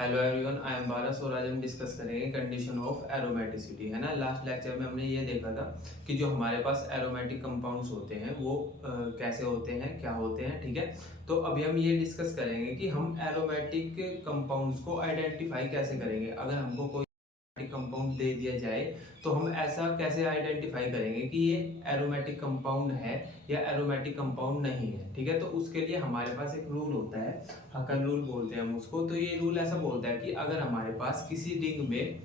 Hello everyone, I am बारस और आज हम डिस्कस करेंगे कंडीशन ऑफ एरोमेटिसिटी, है ना। लास्ट लेक्चर में हमने ये देखा था कि जो हमारे पास एरोमेटिक कंपाउंड्स होते हैं वो कैसे होते हैं, क्या होते हैं, ठीक है। तो अभी हम ये डिस्कस करेंगे कि हम एरोमेटिक कंपाउंड्स को आइडेंटिफाई कैसे करेंगे। अगर हमको कोई कंपाउंड दे दिया जाए तो हम ऐसा कैसे आइडेंटिफाई करेंगे कि ये एरोमेटिक कंपाउंड है या एरोमेटिक कंपाउंड नहीं है, ठीक है। तो उसके लिए हमारे पास एक रूल होता है, हकन रूल बोलते हैं हम उसको। तो ये रूल ऐसा बोलता है कि अगर हमारे पास किसी रिंग में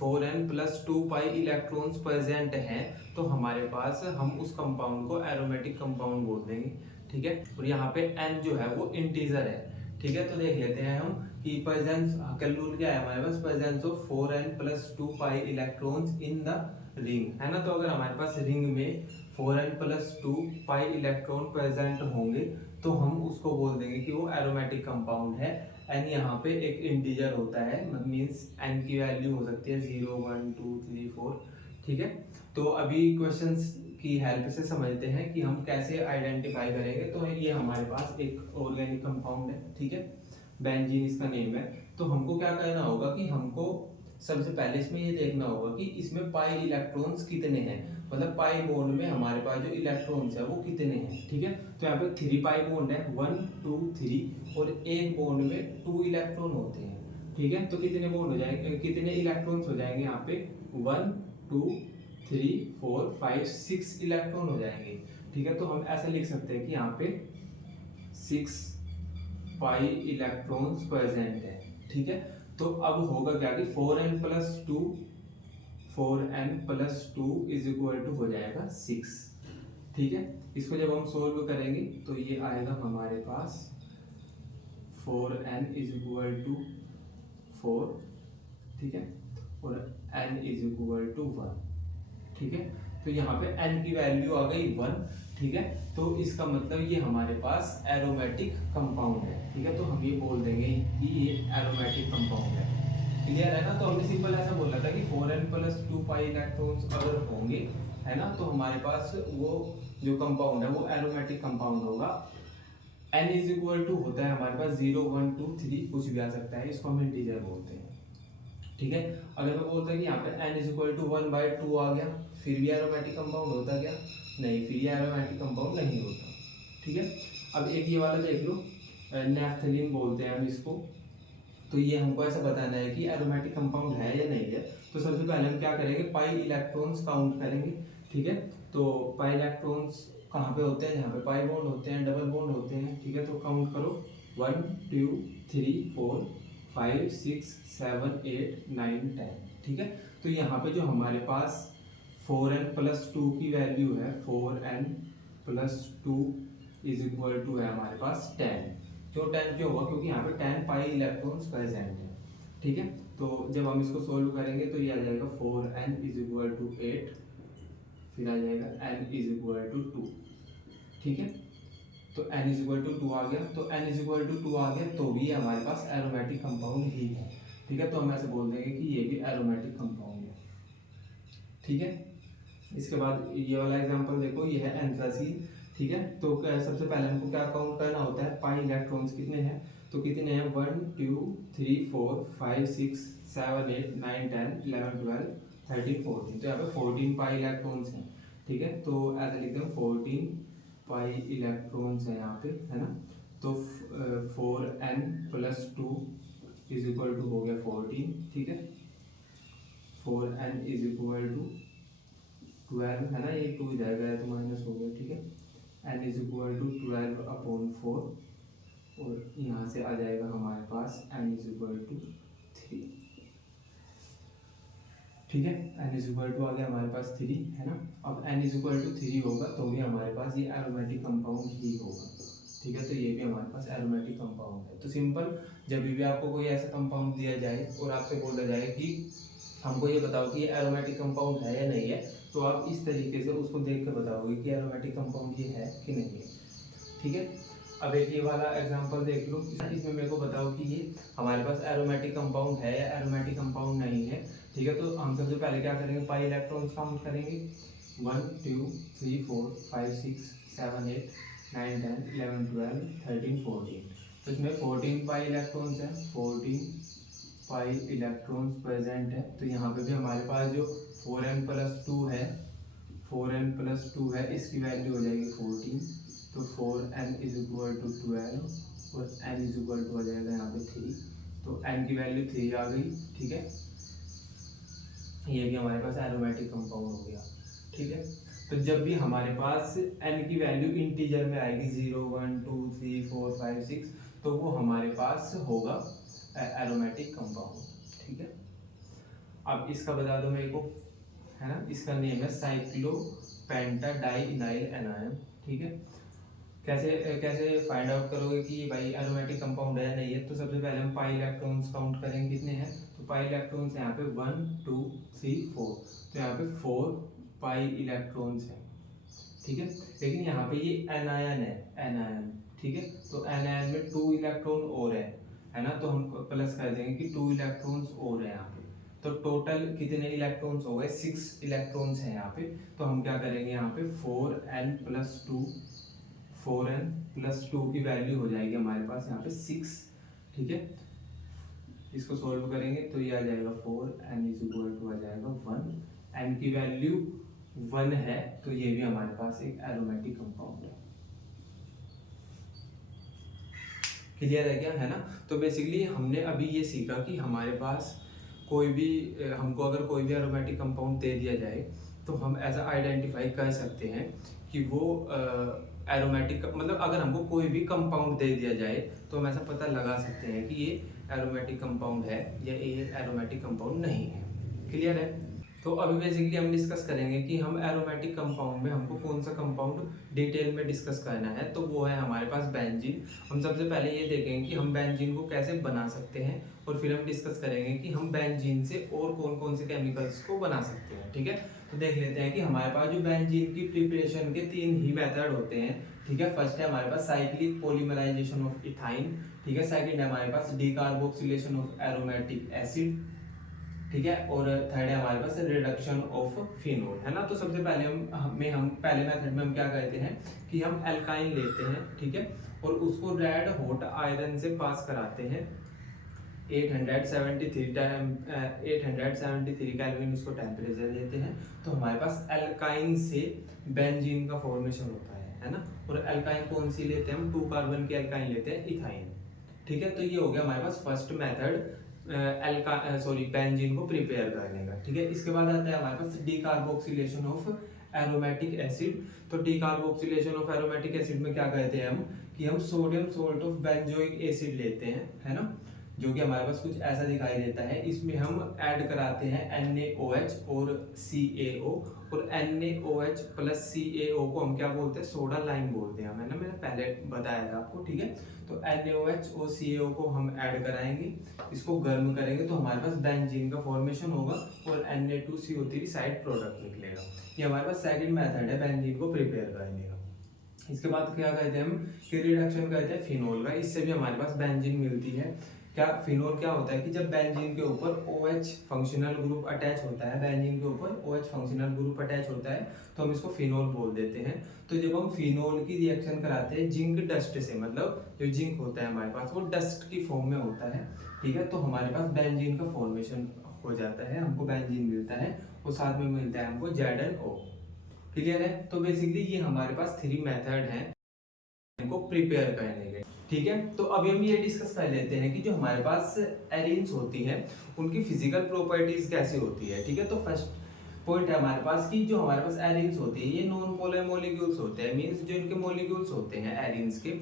4n+2 पाई इलेक्ट्रॉन्स प्रेजेंट हैं तो हमारे पास हम उस कंपाउंड को एरोमेटिक कंपाउंड बोल देंगे, ठीक है। और यहाँ पे n जो है वो इंटीजर है, ठीक है। तो देख लेते हैं हम कि प्रेजेंस हकल रूल क्या है हमारे पास, presence of 4n+2 pi electrons in the ring, है ना। तो अगर हमारे पास रिंग में 4n+2 पाई इलेक्ट्रॉन प्रेजेंट होंगे तो हम उसको बोल देंगे कि वो एरोमेटिक कंपाउंड है। एन यहाँ पे एक इंटीजर होता है, मींस एन की वैल्यू हो सकती है 0 1 2 3 4, ठीक है। तो अभी क्वेश्चंस की हेल्प से समझते हैं कि हम कैसे आइडेंटिफाई करेंगे। तो ये हमारे पास एक ऑर्गेनिक कंपाउंड है, ठीक है, बेंजीन इसका नेम है। तो हमको क्या करना होगा कि हमको सबसे पहले इसमें ये देखना होगा कि इसमें पाई इलेक्ट्रॉन्स कितने हैं, मतलब पाई बॉन्ड में हमारे पास जो इलेक्ट्रॉन्स है वो कितने हैं, ठीक है। तो यहाँ पे 3 पाई बॉन्ड है, 1 2 3, और एक बॉन्ड में 2 इलेक्ट्रॉन होते हैं, ठीक है। तो कितने बॉन्ड हो जाएंगे, कितने इलेक्ट्रॉन्स हो जाएंगे यहाँ पे, 1 2 3 4 5 6 इलेक्ट्रॉन हो जाएंगे, ठीक है। तो हम ऐसा लिख सकते हैं कि यहाँ पे 6 पाई इलेक्ट्रॉन्स प्रेजेंट है, ठीक है। तो अब होगा क्या कि 4n+2 इज इक्वल टू हो जाएगा 6, ठीक है। इसको जब हम सोल्व करेंगे तो ये आएगा हमारे पास 4n इज इक्वल टू 4, ठीक है, और n इज इक्वल टू 1, ठीक है। तो यहाँ पे n की वैल्यू आ गई 1, ठीक है। तो इसका मतलब ये हमारे पास एरोमेटिक कंपाउंड है, ठीक है। तो हम ये बोल देंगे कि ये एरोमेटिक कंपाउंड है, क्लियर है ना। तो हमने सिंपल ऐसा बोला था कि 4n+2 पाई इलेक्ट्रॉन्स अगर होंगे, है ना, तो हमारे पास वो जो कंपाउंड है वो एरोमेटिक कंपाउंड होगा। n इज इक्वल टू होता है हमारे पास 0 1 2 3, कुछ भी आ सकता है, इसको हम इंटीजर बोलते हैं, ठीक है। अगर मैं बोलता कि यहाँ पे n इज इक्वल टू 1/2 आ गया, फिर भी एरोमेटिक कंपाउंड होता क्या, नहीं, फिर ये एरोमेटिक कंपाउंड नहीं होता, ठीक है। अब एक ये वाला देख लो, नेफ्थलीन बोलते हैं हम इसको। तो ये हमको ऐसा बताना है कि एरोमेटिक कंपाउंड है या नहीं है। तो सबसे पहले हम क्या करेंगे, पाई इलेक्ट्रॉन्स काउंट करेंगे, ठीक है। तो पाई इलेक्ट्रॉन्स कहाँ पे होते हैं, जहाँ पे पाई बॉन्ड होते हैं, डबल बॉन्ड होते हैं, ठीक है। तो काउंट करो 1 2 3 4 5 6 7 8 9 10, ठीक है। तो यहाँ पे जो हमारे पास 4n+2 की वैल्यू है, 4n+2 इज इक्वल टू है हमारे पास 10। क्यों 10 क्यों होगा, क्योंकि यहाँ पे 10 पाई इलेक्ट्रॉन्स प्रेजेंट है, ठीक है। तो जब हम इसको सोल्व करेंगे तो ये आ जाएगा 4n इज इक्वल टू 8, फिर आ जाएगा n इज इक्वल टू 2, ठीक है। तो n इज इक्वल टू 2 आ गया, तो n इज इक्वल टू 2 आ गया तो भी हमारे पास एरोमेटिक कंपाउंड ही है, ठीक है। तो हम ऐसे बोल देंगे कि ये भी एरोमेटिक कंपाउंड है, ठीक है। इसके बाद ये वाला एग्जांपल देखो, ये है एंथ्रासीन, ठीक है। तो सबसे पहले हमको क्या काउंट करना होता है, पाई इलेक्ट्रॉन्स कितने हैं। तो कितने हैं, 1 2 3 4 5 6 7 8 9 10 11 12 13 14। तो यहाँ पे 14 पाई इलेक्ट्रॉन्स हैं, ठीक है। तो ऐसे लिखते हैं 14 पाई इलेक्ट्रॉन्स है यहाँ पे, है ना। तो 4n+2 इज इक्वल टू हो गया 14, ठीक है। 4n इज इक्वल टू 12, है ना, ये 2 जाएगा तो माइनस हो गया, ठीक है। n इज इक्वल टू 12/4, और यहाँ से आ जाएगा हमारे पास n इज इक्वल टू 3, ठीक है। n इज इक्वल टू आ गया हमारे पास 3, है ना। अब n इज इक्वल टू 3 होगा तो भी हमारे पास ये एरोमेटिक कंपाउंड ही होगा, ठीक है। तो ये भी हमारे पास एरोमेटिक कंपाउंड है। तो सिंपल, जब भी आपको कोई ऐसा कंपाउंड दिया जाए और आपसे बोला जाए कि हमको ये बताओ कि ये एरोमेटिक कंपाउंड है या नहीं है, तो आप इस तरीके से उसको देख के बताओगे कि एरोमेटिक कंपाउंड ये है कि नहीं है, ठीक है। अब एक ये वाला एग्जांपल देख लो, इसमें मेरे को बताओ कि ये हमारे पास एरोमेटिक कंपाउंड है या एरोमेटिक कंपाउंड नहीं है, ठीक है। तो हम सबसे पहले क्या करेंगे, पाई इलेक्ट्रॉन्स काउंट करेंगे, 1 2 3 4 5 6 7 8 9 10 11 12 13 14। तो इसमें 14 पाई इलेक्ट्रॉन्स हैं, 14 पाई इलेक्ट्रॉन्स प्रेजेंट है। तो यहाँ पे भी हमारे पास जो 4n+2 है, 4n+2 है, इसकी वैल्यू हो जाएगी 14। तो 4n इज इक्वल टू 12 और n इज इक्वल टू आ जाएगा यहाँ पे 3। तो n की वैल्यू 3 आ गई, ठीक है। ये भी हमारे पास एरोमेटिक कंपाउंड हो गया, ठीक है। तो जब भी हमारे पास n की वैल्यू इंटीजर में आएगी 0 1 2 3 4 5 6, तो वो हमारे पास होगा एरोमेटिक कंपाउंड, ठीक है। अब इसका बता दो मेरे को, है ना, इसका नेम है साइक्लोपेंटाडाइइनाइल एनायन, ठीक है। कैसे कैसे फाइंड आउट करोगे कि भाई एरोमेटिक कंपाउंड है या नहीं है? तो सबसे पहले हम पाई इलेक्ट्रॉन्स काउंट करेंगे, कितने हैं। तो पाई इलेक्ट्रॉन्स यहाँ पे 1 2 3 4, तो यहाँ पे 4 पाई इलेक्ट्रॉन्स हैं, ठीक है। लेकिन यहाँ पे ये एनायन है, एनायन, ठीक है। तो एनायन में 2 इलेक्ट्रॉन और है ना, तो हम प्लस कर देंगे कि 2 इलेक्ट्रॉन्स और है यहाँ पे। तो टोटल कितने इलेक्ट्रॉन्स हो गए? 6 इलेक्ट्रॉन्स हैं यहाँ पे। तो हम क्या करेंगे यहाँ पे 4n+2 की वैल्यू हो जाएगी हमारे पास यहाँ पे 6, ठीक है। इसको सोल्व करेंगे तो ये आ जाएगा 4n इज इक्वल टू आ जाएगा 1। n की वैल्यू 1 है, तो ये भी हमारे पास एक एरोमेटिक कंपाउंड है। क्लियर है क्या, है ना। तो बेसिकली हमने अभी ये सीखा कि हमारे पास कोई भी हमको अगर कोई भी एरोमेटिक कंपाउंड दे दिया जाए तो हम ऐसा आइडेंटिफाई कर सकते हैं कि वो एरोमेटिक, मतलब अगर हमको कोई भी कंपाउंड दे दिया जाए तो हम ऐसा पता लगा सकते हैं कि ये एरोमेटिक कंपाउंड है या ये एरोमेटिक कंपाउंड नहीं है। क्लियर है। तो अभी बेसिकली हम डिस्कस करेंगे कि हम एरोमेटिक कंपाउंड में हमको कौन सा कंपाउंड डिटेल में डिस्कस करना है। तो वो है हमारे पास बेंजीन। हम सबसे पहले ये देखेंगे कि हम बेंजीन को कैसे बना सकते हैं और फिर हम डिस्कस करेंगे कि हम बेंजीन से और कौन कौन से केमिकल्स को बना सकते हैं, ठीक है। तो देख लेते हैं कि हमारे पास जो बेंजीन की प्रिपरेशन के 3 ही मेथड होते हैं, ठीक है। फर्स्ट है हमारे पास साइक्लिक पॉलीमराइजेशन ऑफ इथाइन, ठीक है। सेकंड है हमारे पास डीकार्बोक्सिलेशन ऑफ एरोमेटिक एसिड, ठीक है। और थर्ड है हमारे पास रिडक्शन ऑफ फिनोल, है ना। तो सबसे पहले हम पहले मेथड में हम क्या कहते हैं कि हम एल्काइन लेते हैं, ठीक है, और उसको रेड हॉट आयरन से पास कराते हैं 873 केल्विन उसको टेम्परेचर देते हैं। तो हमारे पास एल्काइन से बेंजीन का फॉर्मेशन होता है ना। और एल्काइन कौन सी लेते हैं हम? 2 कार्बन की एल्काइन लेते हैं, इथाइन, ठीक है। तो ये हो गया हमारे पास फर्स्ट मेथड बेंजीन को प्रिपेयर करने का, ठीक है। इसके बाद आता है हमारे पास डीकार्बोक्सिलेशन ऑफ एरोमेटिक एसिड। तो डीकार्बोक्सिलेशन ऑफ एरोमेटिक एसिड में क्या कहते हैं हम कि हम sodium salt of benzoic acid लेते हैं, है ना, जो कि हमारे पास कुछ ऐसा दिखाई देता है। इसमें हम ऐड कराते हैं NaOH और CaO, और NaOH प्लस CaO को हम क्या बोलते हैं? सोडा लाइम बोलते हैं, मैंने पहले बताया था आपको, ठीक है। तो NaOH और CaO को हम ऐड कराएंगे, इसको गर्म करेंगे तो हमारे पास बेंजीन का फॉर्मेशन होगा और Na2CO3 साइड प्रोडक्ट निकलेगा। ये हमारे पास सेकंड मेथड है बेंजीन को प्रिपेयर करने का। इसके बाद क्या कहते हैं हम कि रिडक्शन कहते हैं फिनोल का। इससे भी हमारे पास बेंजीन मिलती है। क्या फिनोल क्या होता है कि जब बेंजीन के ऊपर OH फंक्शनल ग्रुप अटैच होता है, बेंजीन के ऊपर OH फंक्शनल ग्रुप अटैच होता है तो हम इसको फिनोल बोल देते हैं। तो जब हम फिनोल की रिएक्शन कराते हैं जिंक डस्ट से, मतलब जो जिंक होता है हमारे पास वो डस्ट की फॉर्म में होता है, ठीक है, तो हमारे पास बेंजीन का फॉर्मेशन हो जाता है, हमको बेंजीन मिलता है और साथ में मिलता है हमको ZnO। क्लियर है। तो बेसिकली ये हमारे पास 3 मेथड हैं इनको प्रिपेयर करने के, ठीक है। तो अभी हम ये डिस्कस कर लेते हैं कि जो हमारे पास एरीन्स होती हैं उनकी फिजिकल प्रॉपर्टीज कैसी होती है, ठीक है। तो फर्स्ट पॉइंट है हमारे पास कि जो हमारे पास एरीन्स होती है ये नॉन पोलर मॉलिक्यूल्स होते हैं। मींस जो इनके मॉलिक्यूल्स होते हैं एरीन्स के,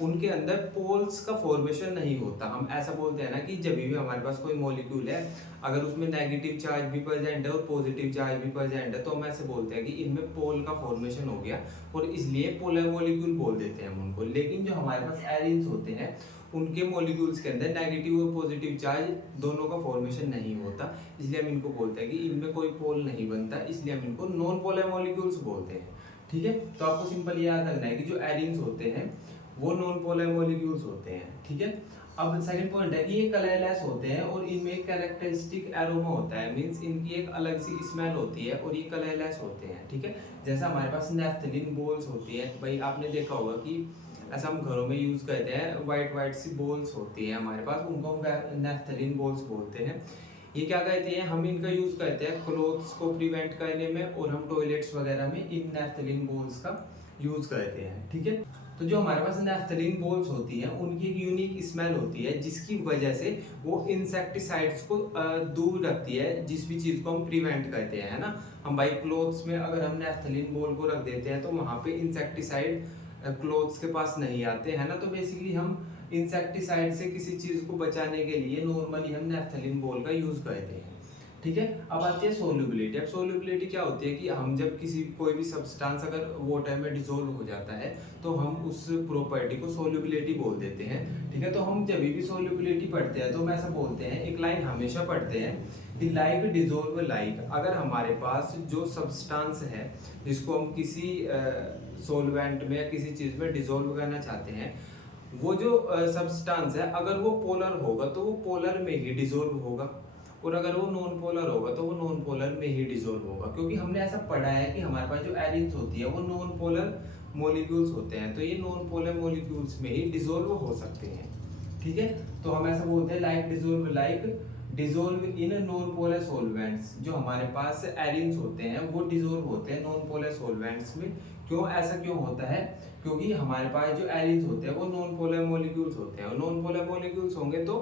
उनके अंदर पोल्स का फॉर्मेशन नहीं होता। हम ऐसा बोलते हैं ना कि जब भी हमारे पास कोई मॉलिक्यूल है अगर उसमें नेगेटिव चार्ज भी प्रेजेंट है और पॉजिटिव चार्ज भी प्रेजेंट है तो हम ऐसे बोलते हैं कि इनमें पोल का फॉर्मेशन हो गया और इसलिए पोलर मॉलिक्यूल बोल देते हैं हम उनको। लेकिन जो हमारे पास एरीन्स होते हैं उनके मॉलिक्यूल्स के अंदर नेगेटिव और पॉजिटिव चार्ज दोनों का फॉर्मेशन नहीं होता, इसलिए हम इनको बोलते हैं कि इनमें कोई पोल नहीं बनता, इसलिए हम इनको नॉन पोलर मॉलिक्यूल्स बोलते हैं, ठीक है। तो आपको सिंपल याद रखना है कि जो एरीन्स होते हैं वो नॉन पोलर मॉलिक्यूल्स होते हैं, ठीक है। अब सेकंड पॉइंट है कि ये कलरलेस होते हैं और इनमें एक कैरेक्टरिस्टिक एरोमा होता है। मींस इनकी एक अलग सी स्मेल होती है और ये कलरलेस होते हैं, ठीक है। जैसा हमारे पास नेफ्थलीन बॉल्स होती है, भाई आपने देखा होगा कि ऐसा हम घरों में यूज़ करते हैं। वाइट वाइट सी बॉल्स होती हैं हमारे पास, उनको हम नैफ्थलीन बॉल्स बोलते हैं। ये क्या कहते हैं, हम इनका यूज़ करते हैं क्लोथ्स को प्रिवेंट करने में, और हम टॉयलेट्स वगैरह में इन नैफ्थलीन बॉल्स का यूज़ करते हैं, ठीक है। तो जो हमारे पास नैफ्थलीन बॉल्स होती हैं उनकी एक यूनिक स्मेल होती है, जिसकी वजह से वो इंसेक्टिसाइड्स को दूर रखती है, जिस भी चीज़ को हम प्रिवेंट करते हैं, है ना। हम भाई क्लोथ्स में अगर हम नैफ्थलीन बॉल को रख देते हैं तो वहाँ पे इंसेक्टिसाइड क्लोथ्स के पास नहीं आते, है ना। तो बेसिकली हम इंसेक्टिसाइड से किसी चीज़ को बचाने के लिए नॉर्मली हम नैफ्थलीन बॉल का यूज़ करते हैं, ठीक है। अब आती है सोल्युबिलिटी। अब सोल्युबिलिटी क्या होती है कि हम जब किसी कोई भी सब्सटेंस अगर वाटर में डिसॉल्व हो जाता है तो हम उस प्रॉपर्टी को सोल्युबिलिटी बोल देते हैं, ठीक है। तो हम जब भी सोल्युबिलिटी पढ़ते हैं तो हम ऐसा बोलते हैं, एक लाइन हमेशा पढ़ते हैं कि लाइक डिसॉल्व लाइक। अगर हमारे पास जो सब्सटेंस है जिसको हम किसी सोलवेंट में या किसी चीज़ में डिसॉल्व करना चाहते हैं, वो जो सब्सटेंस है अगर वो पोलर होगा तो वो पोलर में ही डिसॉल्व होगा, और अगर वो नॉन पोलर होगा तो वो नॉन पोलर में ही डिसॉल्व होगा। क्योंकि हमने ऐसा पढ़ा है कि हमारे पास जो एरिन्स होती है वो नॉन पोलर मॉलिक्यूल्स होते हैं, तो ये नॉन पोलर मॉलिक्यूल्स में ही डिसॉल्व हो सकते हैं, ठीक है। तो हम ऐसा बोलते हैं like dissolve in non polar solvents. जो हमारे पास एरिन्स होते हैं वो डिसॉल्व होते हैं नॉन पोलर सॉल्वेंट्स में। क्यों ऐसा क्यों होता है, क्योंकि हमारे पास जो एरिन्स होते हैं वो नॉन पोलर मॉलिक्यूल्स होते हैं, और नॉन पोलर मॉलिक्यूल्स होंगे तो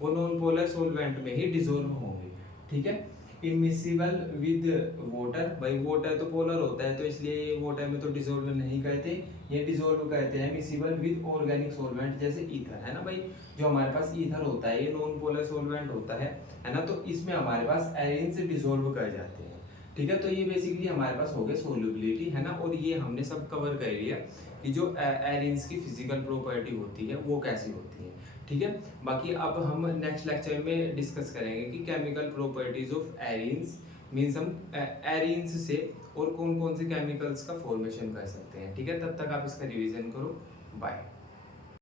वो नॉन पोलर सॉल्वेंट में ही डिसॉल्व होंगे, ठीक है। इमिसिबल विद वाटर, भाई वाटर तो पोलर होता है तो इसलिए वाटर में तो डिसॉल्व नहीं करते, ये डिसॉल्व करते हैं मिसिबल विद ऑर्गेनिक सॉल्वेंट, जैसे ईथर, है ना भाई। जो हमारे पास ईथर होता है ये नॉन पोलर सॉल्वेंट होता है ना। तो इसमें हमारे पास एरिन्स डिसॉल्व कर जाते हैं, ठीक है। तो ये बेसिकली हमारे पास हो गए सोल्युबिलिटी, है ना। और ये हमने सब कवर कर लिया कि जो एरिन्स की फिजिकल प्रॉपर्टी होती है वो कैसी होती है, ठीक है। बाकी अब हम नेक्स्ट लेक्चर में डिस्कस करेंगे कि chemical properties of arenes, means हम एरिन्स से और कौन कौन से केमिकल्स का फॉर्मेशन कर सकते हैं, ठीक है। तब तक आप इसका रिवीजन करो, बाय।